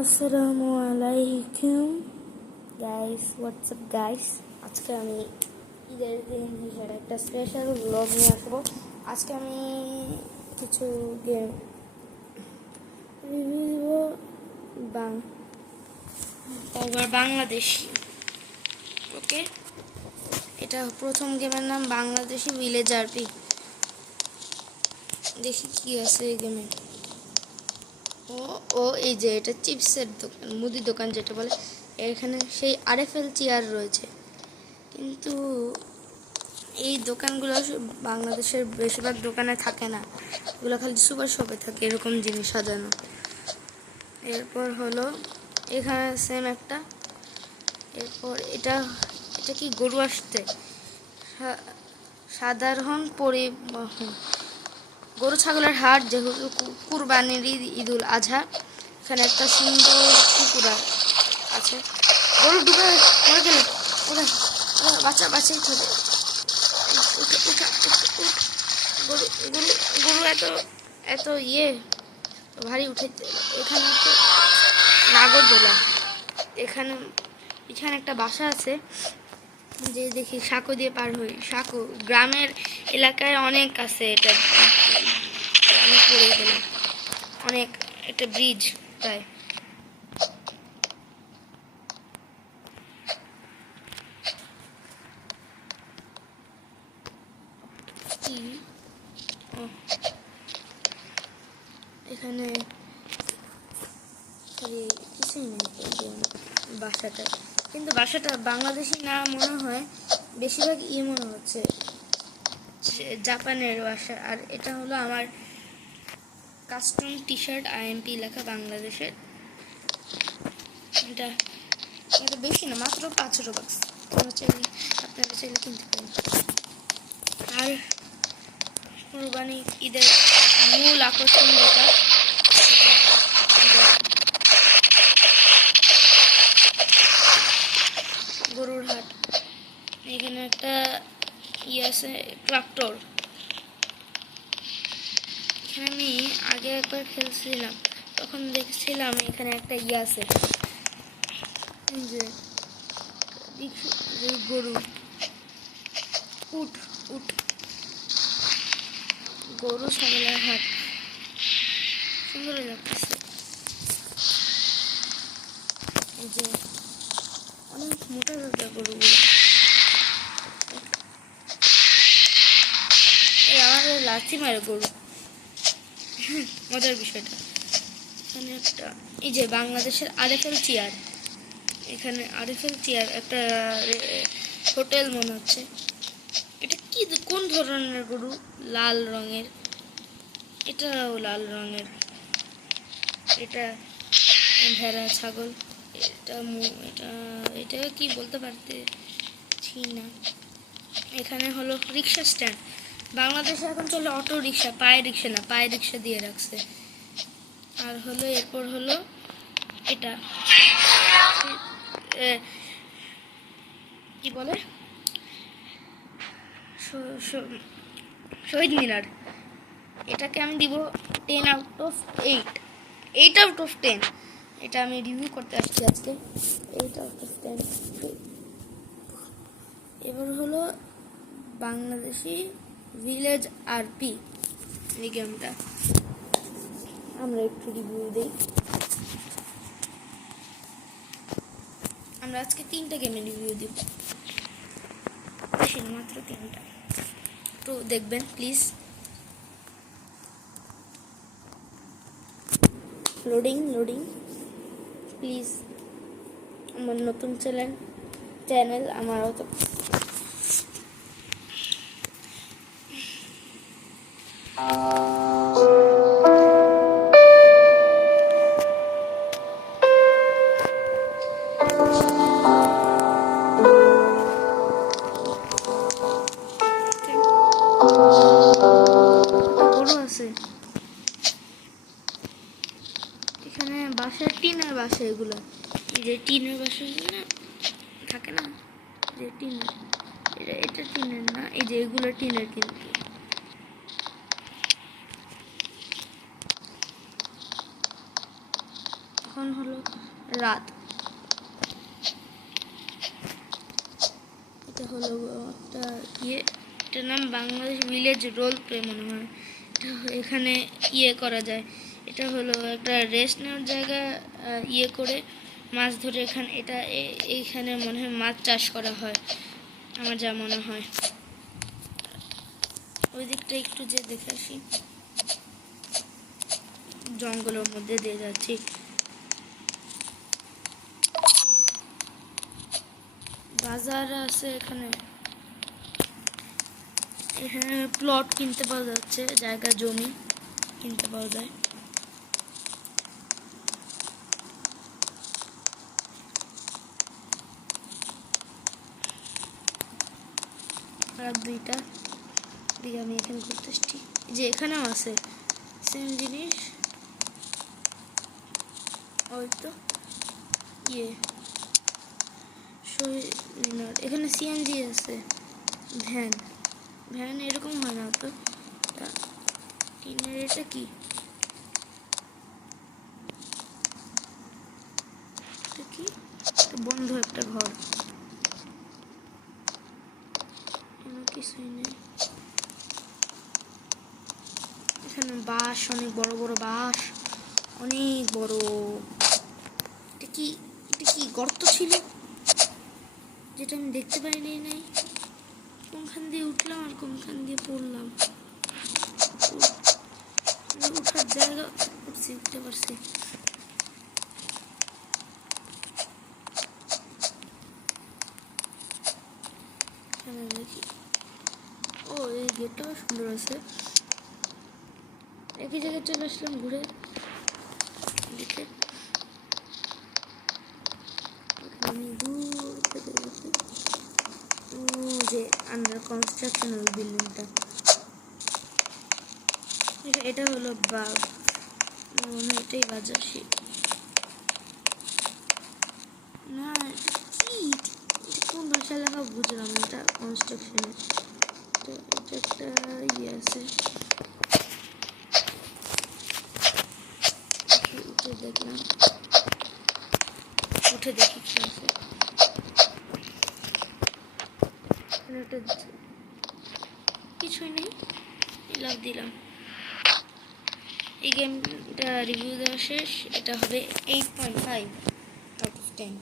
আসসালামু আলাইকুম guys, WhatsApp guys. আজকে আমি ঈদের দিন হিসেবে একটা স্পেশাল ব্লগ নিয়ে আসবো। আজকে আমি কিছু গেম রিভিউ বাংলাদেশি। ওকে, এটা প্রথম গেমের নাম বাংলাদেশি ভিলেজ আরপি। দেখি কি আছে এই গেমে। ও ও এই যে এটা চিপসের দোকান, মুদি দোকান যেটা বলে। এখানে সেই আরএফএল চেয়ার রয়েছে, কিন্তু এই দোকানগুলো বাংলাদেশের বেশিরভাগ দোকানে থাকে না, এগুলো খালি সুপার শপে থাকে এরকম জিনিস সাজানো। এরপর হলো এখানে সেম একটা। এরপর এটা এটা কি গরু আসতে সাধারণ পরিবহন, গরু ছাগলের হাট, যেহেতু কুরবানির ঈদুল আজহা। এখানে একটা সুন্দর পুকুর আছে। গরু ডুবে মরে গেলে ওরা বাঁচাই থাকে। গরু গরু গরু এত এত ভারী উঠে। এখানে একটা নাগরদোলা, এখানে এখানে একটা বাসা আছে, যে দেখি সাঁকো দিয়ে পার হই। সাঁকো গ্রামের এলাকায় অনেক আছে, এটা গ্রামে পড়ে গেলে অনেক, একটা ব্রিজ তাই। এখানে কিছুই নেই বাসাটা, কিন্তু বাসাটা বাংলাদেশি না মনে হয়, বেশিরভাগ মনে হচ্ছে জাপানের বাসা। আর এটা হলো আমার কাস্টম টি শার্ট, আইএমপি লেখা বাংলাদেশের। এটা এটা বেশি না, মাত্র 500 টাকা। আপনারা চাইলে কিনতে পারেন। আর কুরবানি ঈদের মূল আকর্ষণ যেটা, গরুর হাট। এখানে একটা আছে ট্রাক্টর। এখানে আমি আগে একবার খেলছিলাম, তখন দেখছিলাম এখানে একটা আছে, যে গরু উট উট গরু ছাগলের হাট, সুন্দর লাগতেছে। এই যে অনেক মোটা মোটা গরুগুলো। এই আমাদের লাথি মারে গরু, মজার বিষয়টা। এখানে একটা এই যে বাংলাদেশের আরএফএল চেয়ার, এখানে আরএফএল চেয়ার একটা হোটেল মনে হচ্ছে। এটা কি, কোন ধরনের গরু? লাল রঙের, এটাও লাল রঙের। এটা ভেড়া ছাগল, এটা এটা এটা কি বলতে পারতেছি না। এখানে হলো রিক্সা স্ট্যান্ড। বাংলাদেশে এখন চলে অটো রিক্সা, পায়ে রিক্সা না, পায়ে রিক্সা দিয়ে রাখছে। আর হলো এরপর হলো এটা কি বলে, শহীদ মিনার। এটাকে আমি দিব 10/8, 8/10। এটা আমি রিভিউ করতে আসছি আজকে, 8/10। এবার হলো বাংলাদেশি ভিলেজ আরপি, এই গেমটা আমরা একটু রিভিউ দিই। আমরা আজকে 3টা গেমে রিভিউ দিব, বেশি না, মাত্র 3টা। তো দেখবেন প্লিজ। Loading please. আমার নতুন চ্যানেল আমারও তো গরু আছে এখানে। বাসার টিনের বাসা এগুলো, এই যে টিনের বাসা না থাকে না, যে টিনের, এটা টিনের না, এই যে এগুলো টিনের। কিন্তু এখন হলো রাত। এটা হলো একটা এটার নাম বাংলাদেশ ভিলেজ রোল প্লে মনে হয়। এটা এখানে করা যায়। এটা হলো একটা রেস্ট নেওয়ার জায়গা, করে মাছ ধরে এইখানে মনে হয় মাছ চাষ করা হয় আমার যা মনে হয়। ওই দিকটা একটু যে দেখে আসি, জঙ্গলের মধ্যে দিয়ে যাচ্ছি। বাজার আছে এখানে। এখানে প্লট কিনতে পাওয়া যাচ্ছে, জায়গা জমি কিনতে পাওয়া যায়। রাত 2টা দিকে আমি এখানে ঘুরতে এসছি। যে এখানেও আছে সেম জিনিস। ওই তো এখানে সিএনজি আছে, ভ্যান। ভ্যান এরকম হয় না তো। এটা কি? বন্ধ একটা ঘর, কিছুই নেই এখানে। বাঁশ, অনেক বড় বড় বাঁশ, অনেক বড়। এটা কি গর্ত ছিল যেটা আমি দেখতে পাইনি? নাই কোনখান দিয়ে উঠলাম আর কোনখান দিয়ে পড়লাম। উঠার জায়গা উঠতে পারছি। দেখি, ও এই গেটটাও সুন্দর আছে। একই জায়গায় চলে আসলাম ঘুরে দেখে। দূর থেকে যে আন্ডার কনস্ট্রাকশন ওই বিল্ডিংটা, এটা হলো এটাই বাজার শিট না। কি কোন ভাষায় লেখা বুঝলাম না। এটা কনস্ট্রাকশনের, এটা একটা আছে। দেখলাম, উঠে দেখি কি আছে। কিছুই নেই, লাভ দিলাম। এই গেমটা রিভিউ দেওয়া শেষ। এটা হবে 8.5 আউট অফ 10।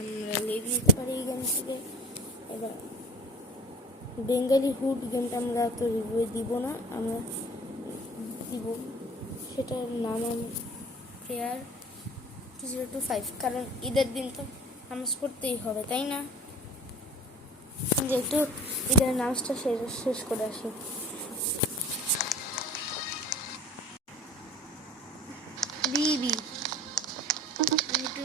আমরা লিভ নিতে পারি এই গেম থেকে। এবার বেঙ্গলি হুড গেমটা আমরা তো রিভিউ দিব না, আমরা দিব সেটার নাম প্রেয়ার 2025, কারণ ঈদের দিন তো নামাজ পড়তেই হবে, তাই না? যেহেতু ঈদের নামাজটা শেষ করে আসি। বিবি একটু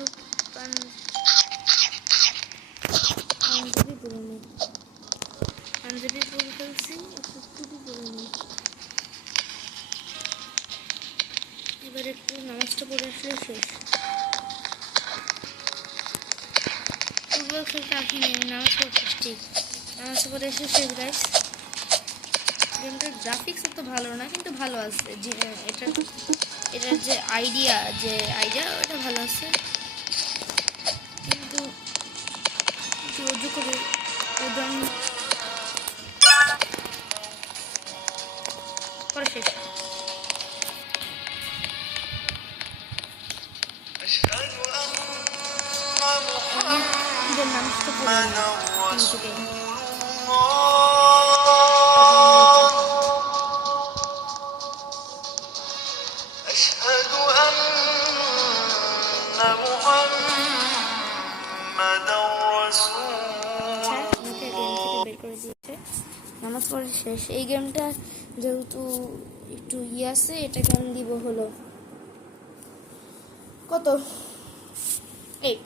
পাঞ্জাবি পরে নিই, পাঞ্জাবি পরে ফেলছি, একটু টুপি পরে নিই। এবার একটু নামাজটা পড়ে আসলে শেষ। ফুটবল খেলতে আসিনি, আমি নামাজ পড়তে আসছি। নামাজ পড়ে এসে শেষ গাইস। গেমটার গ্রাফিক্স তো ভালো না, কিন্তু ভালো আছে। এটার যে আইডিয়া ওটা ভালো আছে, কিন্তু রোজু করে ওজন পরে শেষ। ঈদের নামাজটা পড়ে নামাজ পড়ে শেষ। এই গেমটা যেহেতু একটু আছে, এটাকে আমি দিব হলো কত 8।